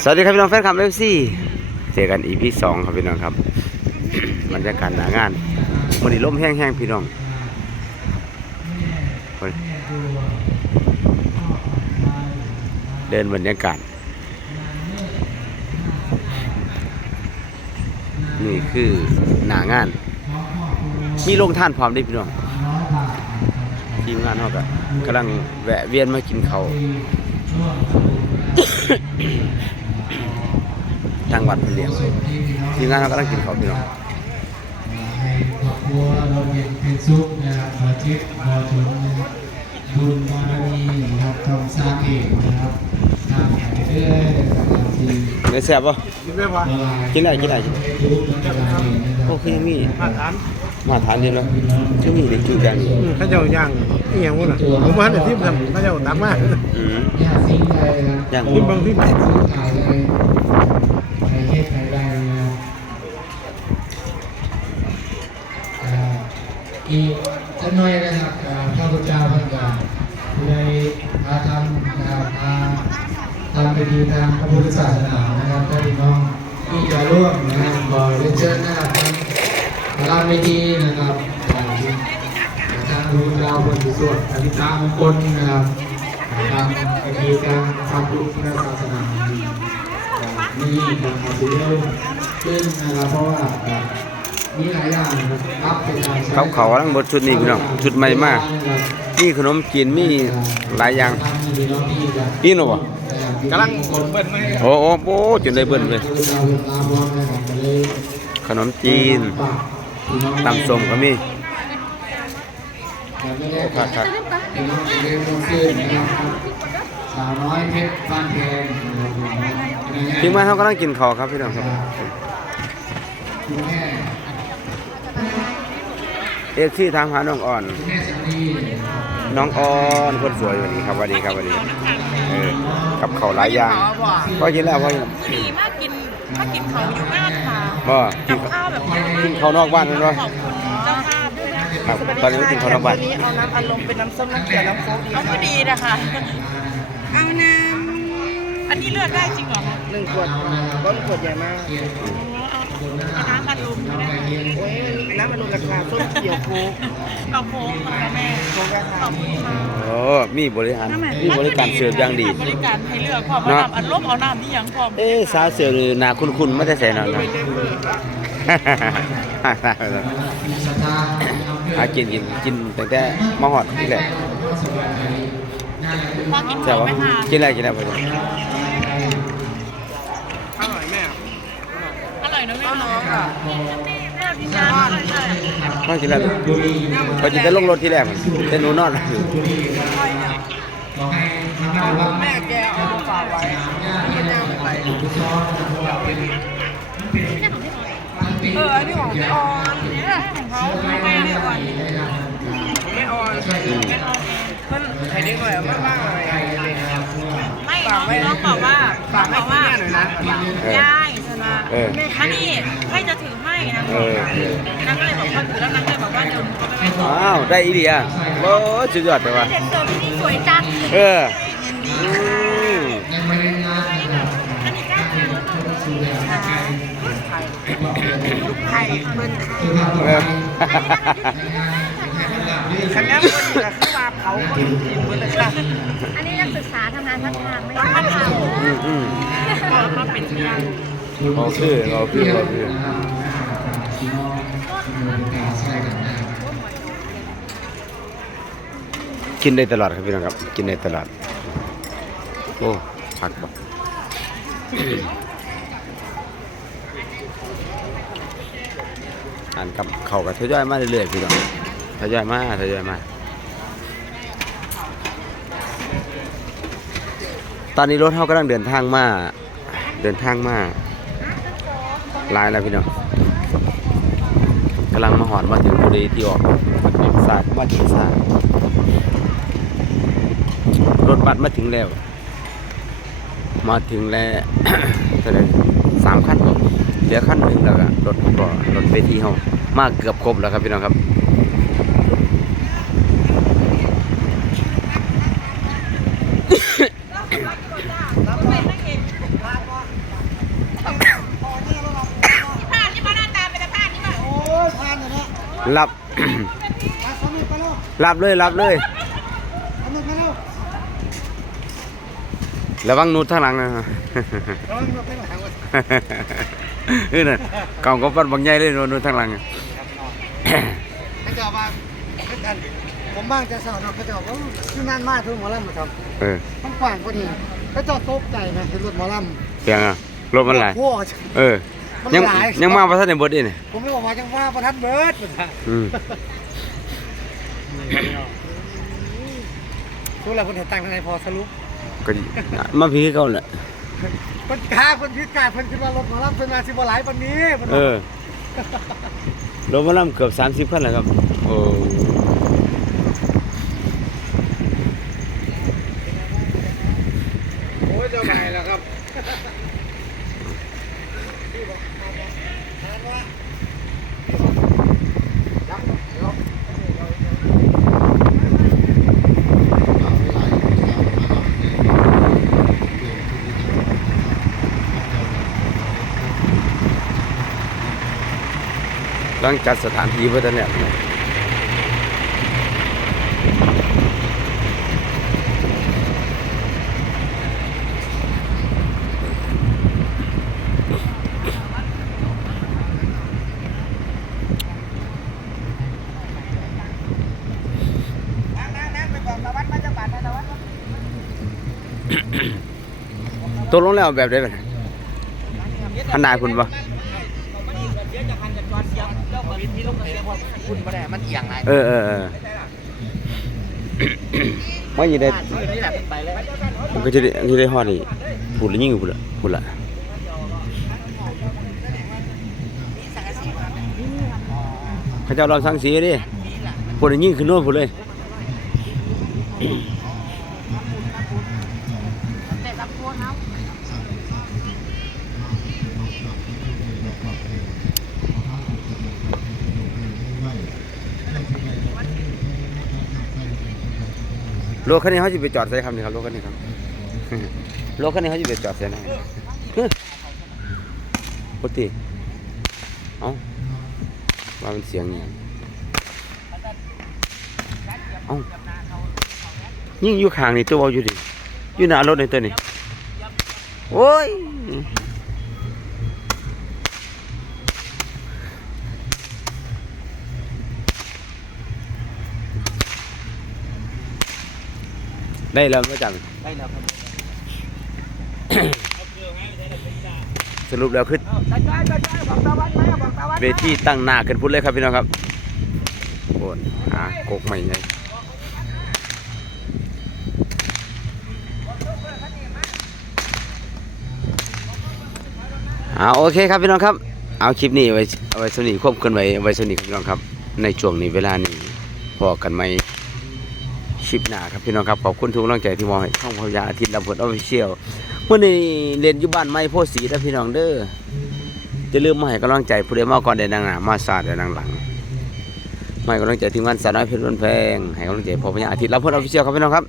สวัสดีครับพี่น้องแฟนคลับเอฟซีเจอกันอีพีสองครับพี่น้องครับบรรยากาศหนางานมันนี้ลมแห้งๆพี่น้องเดินบรรยากาศ นี่คือหนางาน มีโรงท่านพร้อมด้วยพี่น้องทีมงานเขาก็กำลังแวะเวียนมากินเขา ทางวัดเพิ่นเลี้ยงทีมงานเขากำลังกินเขาวพี่น้องให้ครอบครัวเราเย็นเป็นสุขนะครับขอทิศขอชนบุญบารมีนะครับทองสร้างเองนะครับทางไปเรื่อยๆนะครับที่ได้แซ่บป่ะละลายกินได้กินได้ทุกละลายนะครับโอ้คือยังมีมาทานมาทานเดียวแล้วคือมีเด็กจุอย่างนี้อืมเข้าเจ้าย่างอีหยังวุ่นอะผมว่าเดี๋ยวที่ทำเข้าเจ้าตักมาอืมเนี่ยสิ่งใดนะอย่างพิมพ์บางพิ อีกจะน้อยนะครับอ่าพระพุทธเจ้าท่านก็ได้พาทำนะครับพาทำไปดีทางพระพุทธศาสนานะครับถ้านพี่น้องที่จะร่วมนะครับขอเรียนเชิญนะครับทางรามเวทีนะครับทางพระพุทธเจ้าบนสวดอภิธรรมงคลนะครับทางวิธีกางพรทำพุทธศาสนามีการทำบุญเริ่มขึ้นนะครับเพราะว่า อ่ามีหลายอย่างนะครับรับไปทางเขาเขากำลังบดชุดนี้พี่น้องชุดใหม่มากมีขนมจีนมีหลายอย่างนี่หนูบ่กำลังเปิดไม่ให้โอ้โอ้โอ้จนได้เบิ้ลเลยขนมจีนตำส้มก็มีครับครับสาวน้อยเพชรบ้านแพงทีมงานเขากำลังกินข้าวครับพี่น้องครับคุณแม่ เอกที่ทางหาน้องอ่อนคุณแม่สามีน้องอ่อนคนสวยวันนี้ครับสวัสดีครับสวัสดีเออกับข้าวหลายอย่างพอกินแล้วพอกินดีมากกินมากินเขาอยู่บ้านค่ะบ่กิกันบข้าวแบบเยอะมากกินข้าวนอกบ้านนั่นด้วยขอบคุณเจ้าภาพด้วยนะครับตอนนี้ไม่กินข้าวนอกบ้าน นี้เอาน้ำอารมณ์เป็นน้ำส้มน้ำเขียวน้ำโค้กดีเอาก็ดีนะคะเอาน้ำอันนี้เลือกได้จริงเหรอคะหนึ่งขวดก้นขวดใหญ่มากเอา น้ำอัดลมก็ได้โอ้ยมันมีน้ำอารมณ์ราคาส้มเขียวโค้กเอาโค้กค่ะแม่โค้กราขคาอบคุณค่ะโอ้มีบริหารมีบริการเสิร์ฟอย่างดีบริการให้เลือกพร้อมเอาน้ำอัดลมเอาน้ำที่ยังพร้อมเอ๊ะสาวเสิร์ฟนี่นาคุ้นๆไม่ได้ใส่หน่อยนะหากินกินกินตั้งแต่มาหอดนี่แหละพอกินใช่ข้าวปะไหมคะกินอะไรกินอะไรไปเลย อร่อยแม่ อร่อย นะแม่น้องค่ะแม่กินน้ำใช่พอกินอะไรพอกินแต่ลงรถที่แรกมันแต่หนูนอนอยู่แม่แกเอามาฝากไว้ที่น้ำไปเอออันนี้ของพี่ออนเนี่ยของเขาแม่พี่ออนไม่ออนมันไข่เด็กหน่อยมากมากเลยไม่น้องน้องบอกว่าฝากให้บอกคุณว่าแม่หน่อยนะได้ชนะ เออ มานี่ให้จะถือให้นะเออ นางก็เลยบอกว่าถือแล้วนางก็เลยบอกว่าเดี๋ยวหนูก็ไปไว้ก่อนอ้าวได้อีเดียโอ้สุดยอดเลยว่ะเด็กเสิร์ฟที่นี่สวยจังเอออืมไข่เบิ้ลเออ คันนี้เบิ้ลคือว่าเผากินเบิ้ลเลยค่ะอันนี้นักศึกษาทำงานพัฒนาไม่ต้องได้มาทอืมอืมำก็มาเป็นพยาน เอาคือเอาคือเอาคือกินได้ตลอดครับพี่น้องครับ กินได้ตลอด โอ้ผักบ่อ่านกับเขากับทยอยมาเรื่อยๆพี่น้องทยอยมาทยอยมา ตอนนี้รถเขากำลังเดินทางมา เดินทางมา ลายแล้วพี่น้องกำลังมาหอดมาถึงบุรีที่ออกสายมาถึงสายรถบัสมาถึงแล้ว มาถึงแล้วเท่าไหร่สามขั้นเหลือขั้นหนึ่งแล้วก็รถก็รถเวทีเขามากเกือบครบแล้วครับพี่น้องครับ รับ รับเลยรับเลย ระวังนูดทางหลังนะเออน่ะกองก็ปันบางใหญ่เลยนูดทางหลังอะเขาจะว่าผมบ้างจะสอนเขาจะบอกว่าที่นั่นมากทุกหมอลำมาครับเออมันกว้างกว่านี้เขาจะตกใจนะเห็นรถหมอลเพียงอะรถำมันหลายโอ้โหเออ มันยังหลายยังมาประทันในบทอีนี่ผมไม่บอกว่าจังว่าประทัดเบิร์ดอืมทุกเราคนเห็นตังค์ทางไหนพอสรุปก็มาพี่เขาแหละคนกาคนพิการคนคิดว่ารถหมอลำเป็นมาสิบหลายวันนี้มันเออรถมาล่ำเกือบสามสิบคันแล้วครับ โอ้ โอ้ยเจ้าใหม่แล้วครับ ห ลังจัดสถานที่เพื่อท่านเนี่ยตกลงแล้วแบบได้ไหมขนาดคุณปะ คุณมาได้มันเอียงไรเออเออเออไม่ยินได้นี่แหละเป็นไปเลยมันก็จะได้จะได้ฮอดนี่พูดแล้วยิ่งพูดละพูดละเขาเจ้าเราสั่งสีดิพูดแล้วยิ่งขึ้นโน่นพูดเลย รถคันนี้เขาจะไปจอดใส่คำนี้ครับรถคันนี้ครับรถคันนี้เขาจะไปจอดใส่ไหนฮึปกติเอ้าว่ามันเสียงอหย่างเอ้ายิ่งอยู่ข้างนี่ตัวเอาอยู่ดิอยู่หน้ารถในตัวนี่โอ้ย ได้แล้วก็จังได้แล้วครับสรุปแล้วคือจ้าจ้าจ้าจ้าบอกตาวันไหมบอกตาวันเวทีตั้งหน้าขึ้นพุ่นเลยครับพี่น้องครับโอนหากกใหม่เลยเอาโอเคครับพี่น้องครับ เอาคลิปนี้ไว้เอาไว้สนิทควบกันไว้เอาไว้สนิทครับพี่น้องครับ ในช่วงนี้เวลานี้พอกันไหมค ลิปหน้าครับพี่น้องครับขอบคุณทุกกำลังใจที่มองให้ช่องพยาอาทิตย์ลำพดออฟฟิเชียลเมื่อในเรียนอยู่บ้านไม้โพสีนะพี่น้องเด้อจะลืมมาให้กำลังใจผู้ใดมาก่อนด้นางหน้ามาซาได้นางหลังไม่กำลังใจทีมงานสาวน้อยเพชรวันแพงให้กำลังใจพ่อพญาอาทิตย์ลำพื่อนออฟฟิเชียลครับพี่น้องครับ